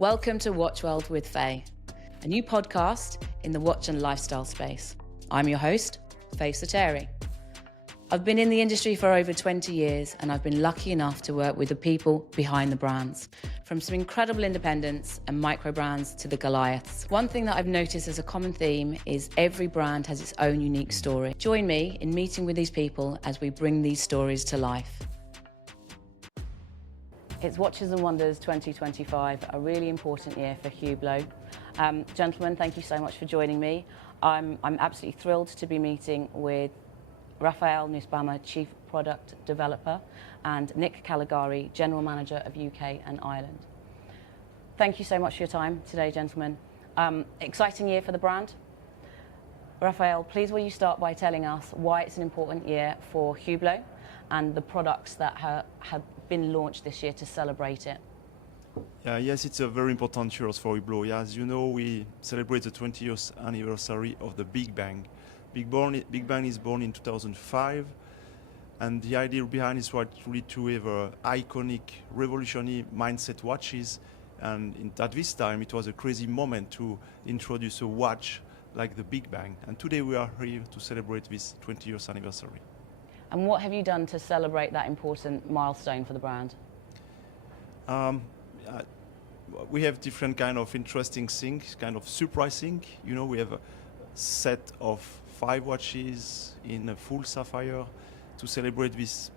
Welcome to Watch World with Faye, a new podcast in the watch and lifestyle space. I'm your host, Faye Sateri. I've been in the industry for over 20 years and I've been lucky enough to work with the people behind the brands, from some incredible independents and micro brands to the Goliaths. One thing that I've noticed as a common theme is every brand has its own unique story. Join me in meeting with these people as we bring these stories to life. It's Watches and Wonders 2025, a really important year for Hublot. Gentlemen, thank you so much for joining me. I'm absolutely thrilled to be meeting with Raphael Nussbaumer, Chief Product Developer, and Nick Callegari, General Manager of UK and Ireland. Thank you so much for your time today, gentlemen. Exciting year for the brand. Raphael, please will you start by telling us why it's an important year for Hublot and the products that have been launched this year to celebrate it? Yes, it's a very important year for Hublot. As you know, we celebrate the 20th anniversary of the Big Bang. Big Bang is born in 2005, and the idea behind is really to have iconic, revolutionary mindset watches. And at this time, it was a crazy moment to introduce a watch like the Big Bang. And today we are here to celebrate this 20th anniversary. And what have you done to celebrate that important milestone for the brand? We have different kind of interesting things, kind of surprising. You know, we have a set of 5 watches in a full sapphire to celebrate this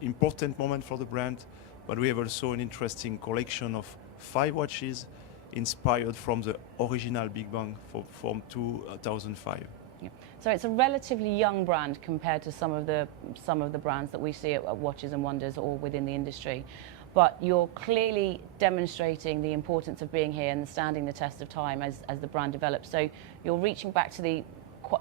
important moment for the brand. But we have also an interesting collection of 5 watches inspired from the original Big Bang from 2005. Yeah. So it's a relatively young brand compared to some of the brands that we see at Watches and Wonders or within the industry. But you're clearly demonstrating the importance of being here and standing the test of time as the brand develops. So you're reaching back to the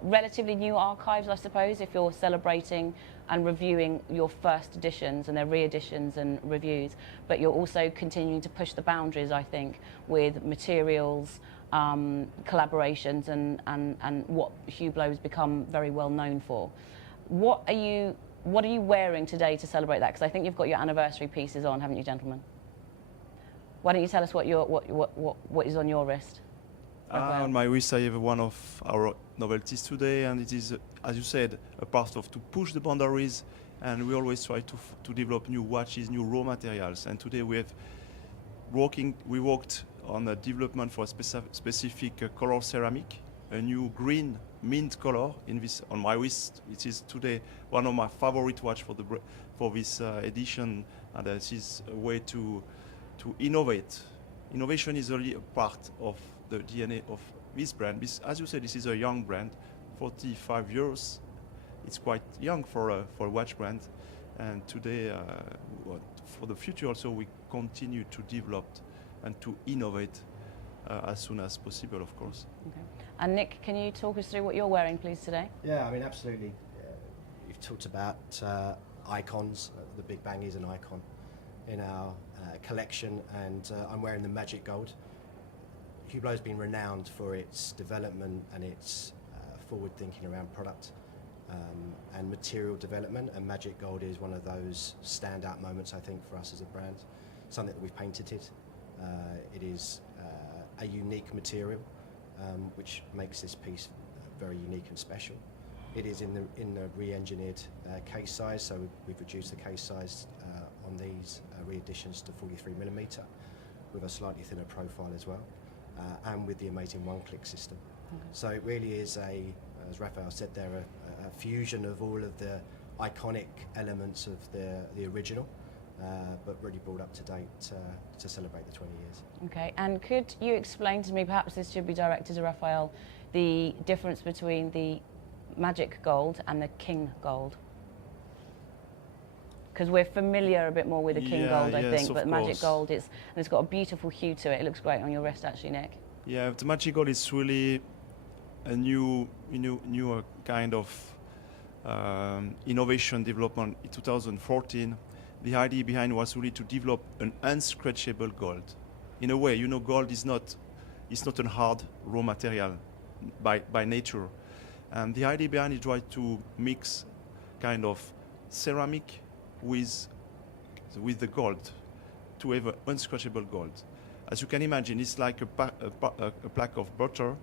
relatively new archives, I suppose, if you're celebrating and reviewing your first editions and their re-editions and reviews. But you're also continuing to push the boundaries, I think, with materials, collaborations and what Hublot has become very well known for. What are you wearing today to celebrate that? Because I think you've got your anniversary pieces on, haven't you, gentlemen? Why don't you tell us what is on your wrist? On my wrist, I have one of our novelties today, and it is, as you said, a part of to push the boundaries. And we always try to develop new watches, new raw materials. And today we worked on a development for a specific color ceramic, a new green mint color on my wrist. It is today one of my favorite watch for this edition, and this is a way to innovate. Innovation is only a part of the DNA of this brand. As you said, this is a young brand, 45 years. It's quite young for a watch brand, and today, for the future also, we continue to develop and to innovate as soon as possible, of course. Okay. And Nick, can you talk us through what you're wearing, please, today? Yeah, I mean, absolutely. You've talked about icons. The Big Bang is an icon in our collection, and I'm wearing the Magic Gold. Hublot has been renowned for its development and its forward thinking around product and material development, and Magic Gold is one of those standout moments, I think, for us as a brand. Something that we've painted it. It is a unique material, which makes this piece very unique and special. It is in the re-engineered case size, so we've reduced the case size on these re-editions to 43mm with a slightly thinner profile as well, and with the amazing one-click system. Okay. So it really is as Raphael said there, a fusion of all of the iconic elements of the original, but really brought up to date to celebrate the 20 years. Okay, and could you explain to me, perhaps this should be directed to Raphael, the difference between the Magic Gold and the King Gold? Because we're familiar a bit more with the King Gold, I think, but Magic Gold it's got a beautiful hue to it. It looks great on your wrist, actually, Nick. Yeah, the Magic Gold is really a new kind of innovation development in 2014. The idea behind was really to develop an unscratchable gold. In a way, gold is not a hard raw material by nature. And the idea behind it was to mix kind of ceramic with the gold to have an unscratchable gold. as you can imagine, it's like a plaque of butter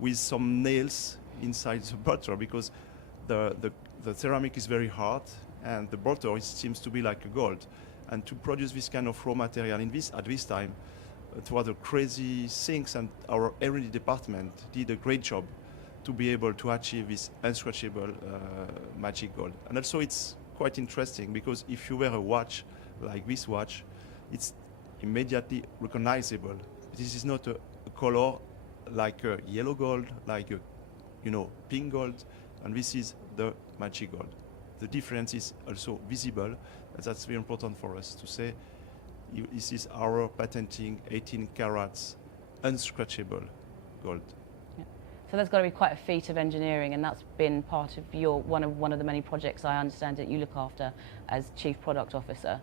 with some nails inside the butter, because the ceramic is very hard and the butter seems to be like a gold. And to produce this kind of raw material at this time, it was a crazy things, and our R&D department did a great job to be able to achieve this unscratchable magic gold. And also it's quite interesting, because if you wear a watch like this watch, it's immediately recognizable. This is not a color like a yellow gold, like a pink gold, and this is the magic gold. The difference is also visible, and that's very important for us to say. This is our patenting 18 carats unscratchable gold. Yeah. So that's got to be quite a feat of engineering, and that's been part of your one of the many projects I understand that you look after as Chief Product Officer.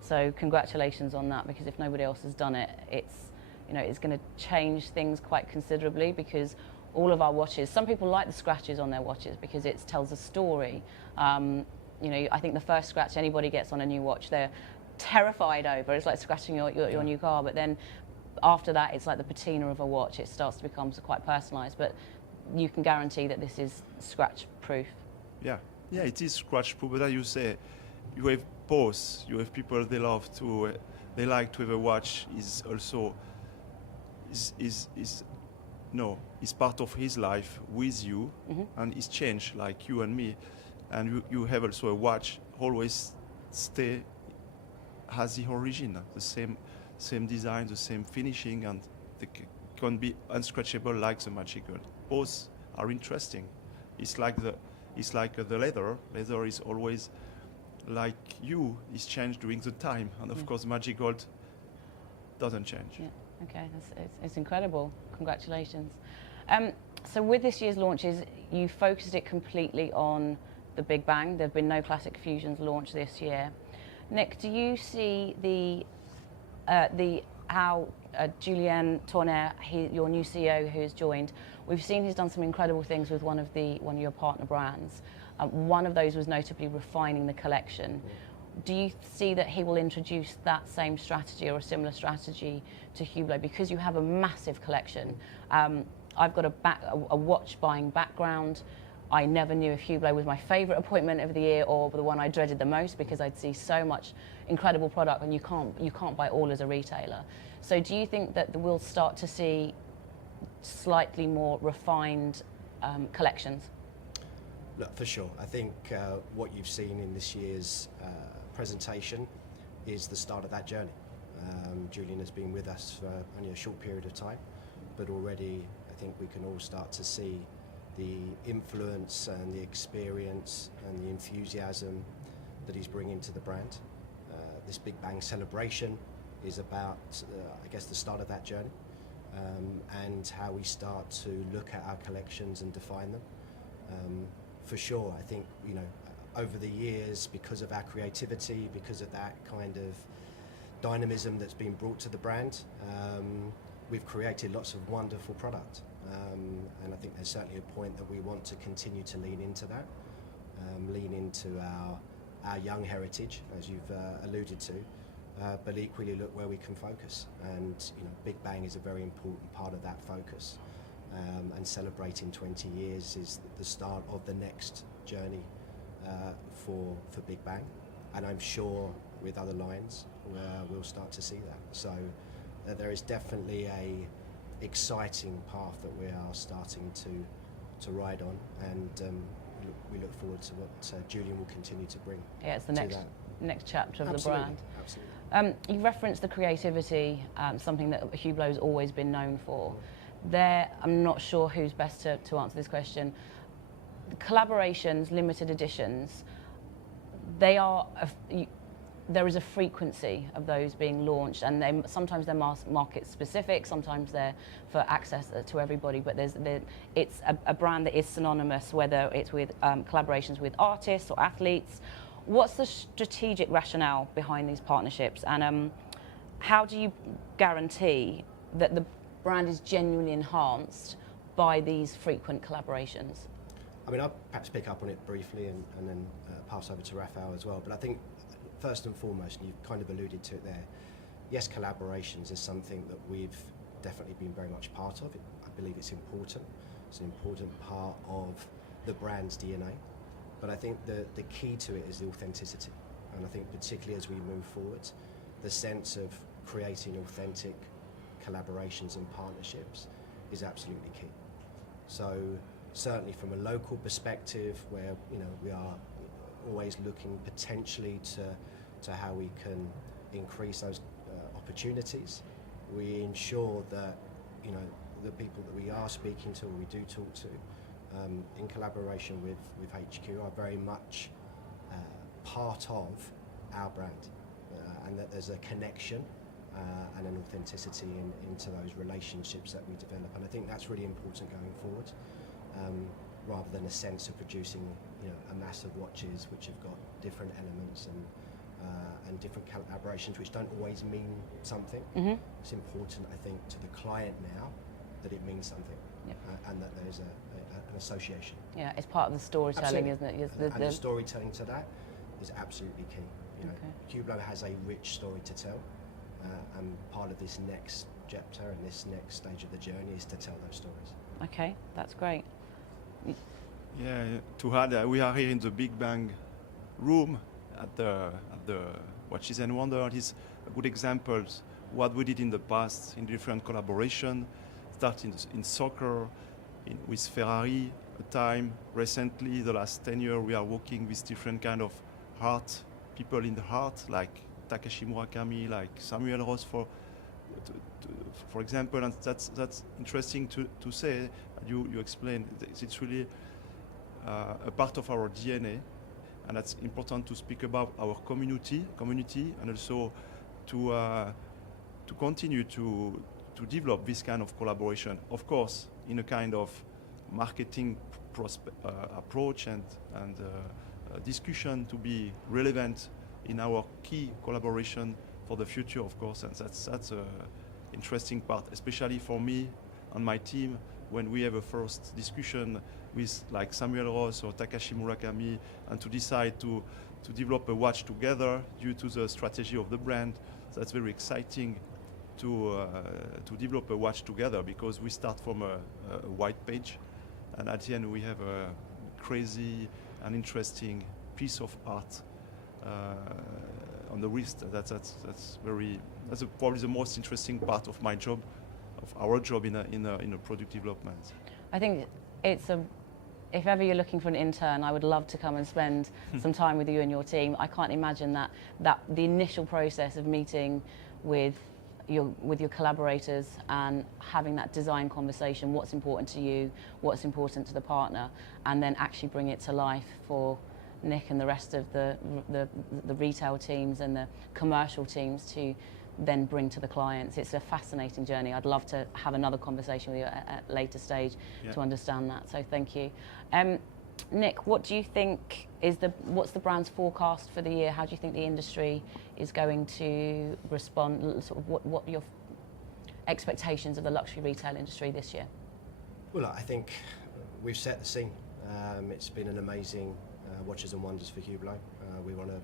So congratulations on that, because if nobody else has done it, it's going to change things quite considerably, because all of our watches, some people like the scratches on their watches because it tells a story. I think the first scratch anybody gets on a new watch, they're terrified over. It's like scratching your new car, but then after that, it's like the patina of a watch. It starts to become quite personalised, but you can guarantee that this is scratch-proof. Yeah, it is scratch-proof, but as you say, you have both. You have people they like to have a watch is also is part of his life with you, and is changed like you and me, and you have also a watch always has the origin, the same design, the same finishing, and they can be unscratchable like the magic gold. Both are interesting. It's like the leather. Leather is always like you, is changed during the time, and of course magic gold doesn't change. Yeah. Okay, it's incredible. Congratulations. So with this year's launches, you focused it completely on the Big Bang. There have been no Classic Fusions launched this year. Nick, do you see how Julien Tournaire, your new CEO who has joined, we've seen he's done some incredible things with one of your partner brands. One of those was notably refining the collection. Do you see that he will introduce that same strategy or a similar strategy to Hublot, because you have a massive collection? I've got a watch buying background. I never knew if Hublot was my favourite appointment of the year or the one I dreaded the most, because I'd see so much incredible product, and you can't buy all as a retailer. So do you think that we'll start to see slightly more refined collections? Look, for sure. I think what you've seen in this year's presentation is the start of that journey. Julien has been with us for only a short period of time, but already I think we can all start to see the influence and the experience and the enthusiasm that he's bringing to the brand. This Big Bang celebration is about, I guess, the start of that journey, and how we start to look at our collections and define them. For sure, I think, over the years, because of our creativity, because of that kind of dynamism that's been brought to the brand, we've created lots of wonderful product. And I think there's certainly a point that we want to continue to lean into that, lean into our young heritage, as you've alluded to, but equally look where we can focus. And Big Bang is a very important part of that focus. And celebrating 20 years is the start of the next journey for Big Bang, and I'm sure with other lines we'll start to see that. So there is definitely a exciting path that we are starting to ride on, and we look forward to what Julien will continue to bring. Yeah, it's the next chapter of Absolutely. the brand. Absolutely. You referenced the creativity, something that Hublot has always been known for. I'm not sure who's best to answer this question. Collaborations, limited editions, there is a frequency of those being launched, and sometimes they're market specific, sometimes they're for access to everybody, but it's a brand that is synonymous, whether it's with collaborations with artists or athletes. What's the strategic rationale behind these partnerships, and how do you guarantee that the brand is genuinely enhanced by these frequent collaborations? I mean, I'll perhaps pick up on it briefly and then pass over to Raphael as well. But I think first and foremost, and you've kind of alluded to it there, yes, collaborations is something that we've definitely been very much part of. I believe it's important. It's an important part of the brand's DNA. But I think the key to it is the authenticity. And I think particularly as we move forward, the sense of creating authentic collaborations and partnerships is absolutely key. So certainly from a local perspective, where we are always looking potentially to how we can increase those opportunities, we ensure that the people that we are speaking to or we do talk to in collaboration with HQ are very much part of our brand, and that there's a connection and an authenticity into those relationships that we develop. And I think that's really important going forward, rather than a sense of producing a mass of watches which have got different elements and different collaborations which don't always mean something. Mm-hmm. It's important, I think, to the client now that it means something. Yep. And that there's an association. Yeah, it's part of the storytelling, absolutely. Isn't it? And the storytelling to that is absolutely key. Hublot has a rich story to tell, and part of this next chapter and this next stage of the journey is to tell those stories. Okay, that's great. Yeah, to add, we are here in the Big Bang room at the Watches and Wonder. It's a good example what we did in the past in different collaboration. Starting in soccer, with Ferrari, a time recently, the last 10 years, we are working with different kind of art, people in the art, like Takashi Murakami, like Samuel Ross, for example, and that's interesting to say. You explained it's really a part of our DNA, and that's important to speak about our community, and also to continue to develop this kind of collaboration. Of course, in a kind of marketing approach and discussion to be relevant in our key collaboration for the future, of course, and that's a interesting part, especially for me and my team, when we have a first discussion with like Samuel Ross or Takashi Murakami, and to decide to develop a watch together due to the strategy of the brand. That's very exciting to develop a watch together, because we start from a white page, and at the end we have a crazy and interesting piece of art on the wrist. That's probably the most interesting part of my job, of our job in a product development. I think if ever you're looking for an intern, I would love to come and spend some time with you and your team. I can't imagine that the initial process of meeting with your collaborators and having that design conversation, what's important to you, what's important to the partner, and then actually bring it to life for Nick and the rest of the retail teams and the commercial teams to then bring to the clients. It's a fascinating journey. I'd love to have another conversation with you at a later stage to understand that. So thank you. Nick, what do you think what's the brand's forecast for the year? How do you think the industry is going to respond? Sort of what are your expectations of the luxury retail industry this year? Well, I think we've set the scene. It's been an amazing Watches and Wonders for Hublot. We run a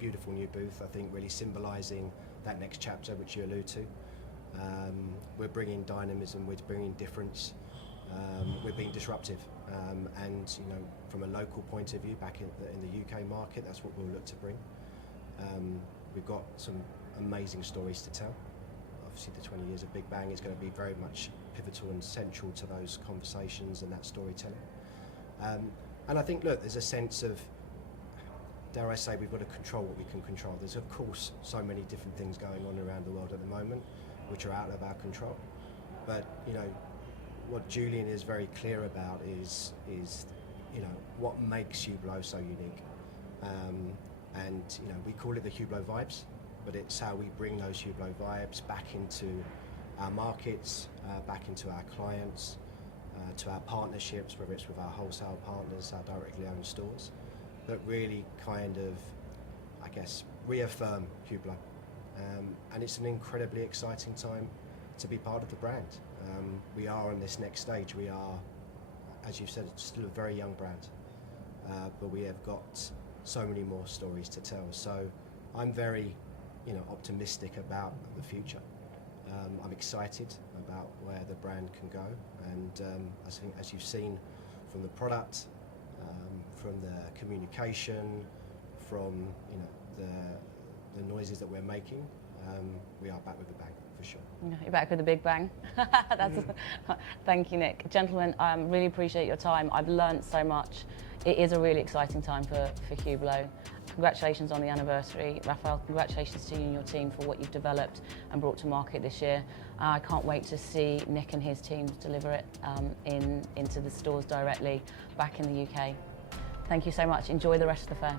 beautiful new booth, I think, really symbolising that next chapter which you allude to. We're bringing dynamism, we're bringing difference, we're being disruptive, and from a local point of view, back in the UK market, that's what we'll look to bring. We've got some amazing stories to tell. Obviously the 20 years of Big Bang is going to be very much pivotal and central to those conversations and that storytelling. And I think, look, there's a sense of, dare I say, we've got to control what we can control. There's of course so many different things going on around the world at the moment which are out of our control. But what Julian is very clear about is what makes Hublot so unique. And we call it the Hublot vibes, but it's how we bring those Hublot vibes back into our markets, back into our clients, to our partnerships, whether it's with our wholesale partners, our directly owned stores, that really kind of, I guess, reaffirm Hublot. And it's an incredibly exciting time to be part of the brand. We are on this next stage. We are, as you've said, still a very young brand, but we have got so many more stories to tell. So I'm very, optimistic about the future. I'm excited about where the brand can go, and I think, as you've seen from the product, from the communication, from the noises that we're making, we are back with a bang for sure. You're back with a big bang. Thank you, Nick. Gentlemen, I really appreciate your time. I've learned so much. It is a really exciting time for Hublot. Congratulations on the anniversary. Raphael, congratulations to you and your team for what you've developed and brought to market this year. I can't wait to see Nick and his team deliver it into the stores directly back in the UK. Thank you so much. Enjoy the rest of the fair.